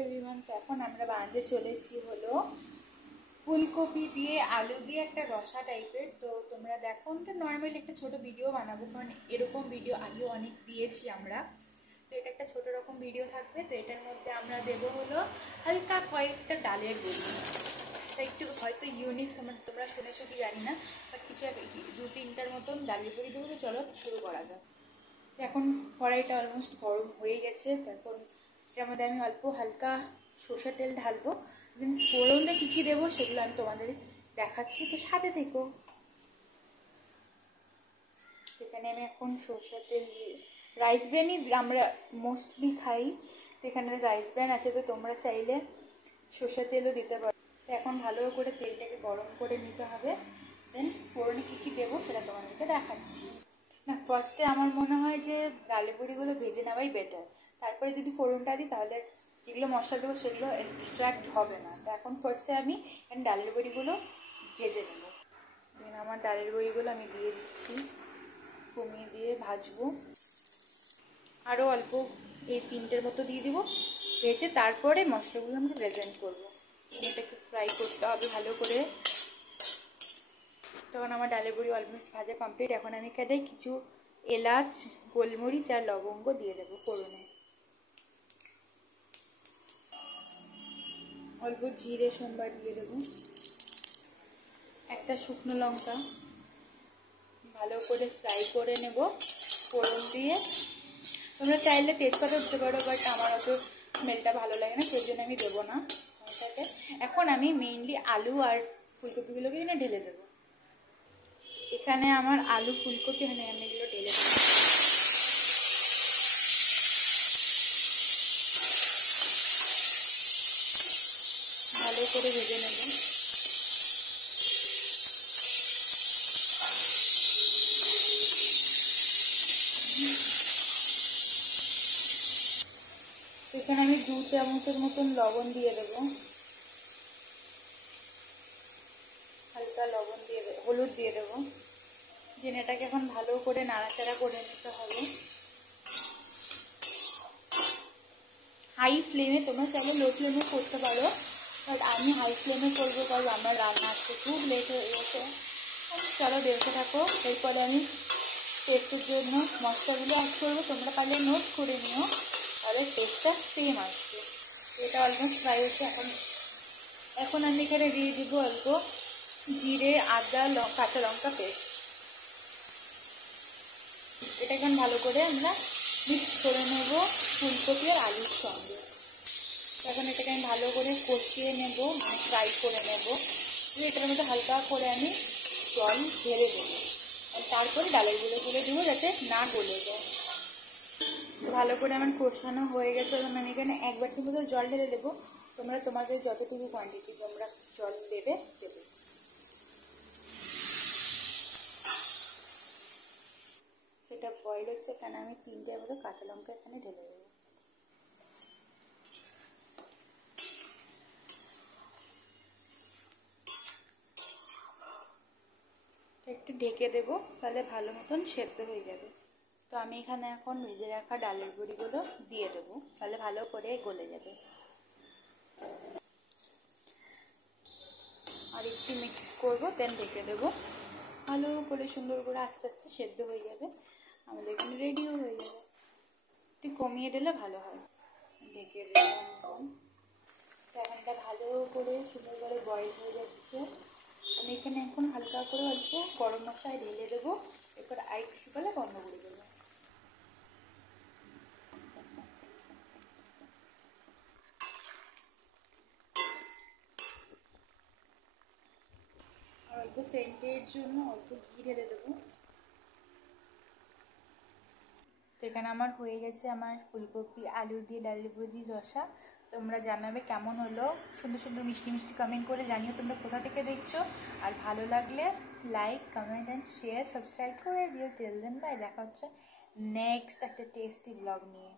Everyone, তো এখন আমরা বানাতে চলেছি হলো ফুলকপি দিয়ে আলু দিয়ে একটা রসা টাইপের। তো তোমরা দেখো, আমরা নর্মালি একটা ছোট ভিডিও বানাবো, কারণ এরকম ভিডিও আগেও অনেক দিয়েছি আমরা। তো এটা একটা ছোট রকম ভিডিও থাকবে। তো এটার মধ্যে আমরা দেবো হলো হালকা কয়েকটা ডালের বড়ি। এটা একটু হয়তো ইউনিক, তোমরা শুনেছো কি জানি না, বাট কিছু 2-3টার মতন ডালের বড়ি দেবো। তো চলো শুরু করা যাক। এখন কড়াইটা অলমোস্ট গরম হয়ে গেছে। তারপর এটার মধ্যে আমি অল্প হালকা সরষের তেল ঢালবো। দেন ফোড়নে কী কী দেবো সেগুলো আমি তোমাদের দেখাচ্ছি, তো সাথে থেকো। এখানে আমি এখন সরষের তেল দিয়ে রাইস ব্র্যানই আমরা মোস্টলি খাই, তো এখানে রাইস ব্র্যান আছে, তো তোমরা চাইলে সরষের তেলও দিতে পারো। তো এখন ভালো করে তেলটাকে গরম করে নিতে হবে। দেন ফোড়নে কী কী দেবো সেটা তোমাদেরকে দেখাচ্ছি। না, ফার্স্টে আমার মনে হয় যে ডালের বড়িগুলো ভেজে নেওয়াই বেটার। তারপরে যদি ফোড়নটা দিই তাহলে যেগুলো মশলা দেবো সেগুলো এক্সট্রাক্ট হবে না। তো এখন ফার্স্টে আমি ডালের বড়িগুলো ভেজে নেব। দেন আমার ডালের বড়িগুলো আমি দিয়ে দিচ্ছি, কমিয়ে দিয়ে ভাজবো। আরও অল্প এই 3টের মতো দিয়ে দিব ভেজে, তারপরে মশলাগুলো আমরা প্রেজেন্ট করবো। এটাকে ফ্রাই করতে হবে ভালো করে। তখন আমার ডালের বড়ি অলমোস্ট ভাজা কমপ্লিট। এখন আমি এখানে কিছু এলাচ, গোলমরিচ আর লবঙ্গ দিয়ে দেবো ফোড়নে। অল্প জিরে সোমবার দিয়ে দেবো, একটা শুকনো লঙ্কা। ভালো করে ফ্রাই করে নেব ফোড়ন দিয়ে। তোমরা চাইলে তেজপাতা দিতে পারো, বাট আমার অত স্মেলটা ভালো লাগে না, সেই জন্য আমি দেবো না। এখন আমি মেইনলি আলু আর ফুলকপিগুলোকে এখানে ঢেলে দেবো। এখানে আমার আলু ফুলকপি, এখানে আমি এগুলো ঢেলে দেবো। ভালো করে ভেজে নেব। এখানে আমি 2 চামচের মতন লবণ দিয়ে দেবো, হালকা লবণ দিয়ে দেবো, হলুদ দিয়ে দেবো। দেন এটাকে এখন ভালো করে নাড়াচাড়া করে নিতে হবে হাই ফ্লেমে। তোমরা চাইলে লো ফ্লেমে করতে পারো, বাট আমি হাই ফ্লেমে করবো, কারণ আমার রান্না আসতে খুব লেট হয়ে গেছে। চলো দেখতে থাকো। এরপরে আমি টেস্টের জন্য মশলাগুলো অ্যাড করবো। তোমরা পারলে নোট করে নিও, তাহলে টেস্টটা সেম আসবে। এটা অলমোস্ট ফ্রাই হচ্ছে। এখন আমি এখানে দিয়ে দিব অল্প জিরে, আদা, কাঁচা লঙ্কা পেস্ট। এটা এখন ভালো করে আমরা মিক্স করে নেব ফুলকপি আর আলুর সঙ্গে। এখন এটাকে আমি ভালো করে কষিয়ে নেব, মানে ফ্রাই করে নেব। এটার মধ্যে হালকা করে আমি জল ঢেলে দেবো, আর তারপরে ডালের গুঁড়ো দেবো যাতে না গলে যায়। ভালো করে আমার কষানো হয়ে গেছে। এখন আমি এখানে 1 বাটির মতো জল ঢেলে দেবো। তোমরা তোমাদের যতটুকু কোয়ান্টিটি তোমরা জল দেবে। এটা বয়েল হচ্ছে, কেন আমি 3টের মতো কাঁচা লঙ্কা এখানে ঢেলে দেবো। একটু ঢেকে দেবো, তাহলে ভালো মতন সেদ্ধ হয়ে যাবে। তো আমি এখানে এখন ভেজে রাখা ডালের বড়িগুলো দিয়ে দেবো, তাহলে ভালো করে গলে যাবে। আর একটু মিক্স করবো, দেন ঢেকে দেবো। ভালো করে সুন্দর করে আস্তে আস্তে সেদ্ধ হয়ে যাবে, আমাদের এখানে রেডিও হয়ে যাবে। একটু কমিয়ে দিলে ভালো হয়। ঢেকে দিলাম। এখানটা ভালো করে সুন্দর করে বয়েল হয়ে যাচ্ছে। আমি এখানে এখন হালকা করে অল্প গরম মশলা ঢেলে দেবো। এরপর আরেকটু শুকালে বন্ধ করে দেবো। আর অল্প সেন্টের জন্য অল্প ঘি ঢেলে দেবো। তো এখানে আমার হয়ে গেছে আমার ফুলকপি আলু দিয়ে ডালের বড়ি রসা। তোমরা জানাবে কেমন হলো, সুন্দর সুন্দর মিষ্টি মিষ্টি কমেন্ট করে জানিও তোমরা কোথা থেকে দেখছো। আর ভালো লাগলে like, comment and share, subscribe করে দিও। টিল দেন বাই, দেখা হচ্ছে নেক্সট একটা টেস্টি ব্লগ নিয়ে।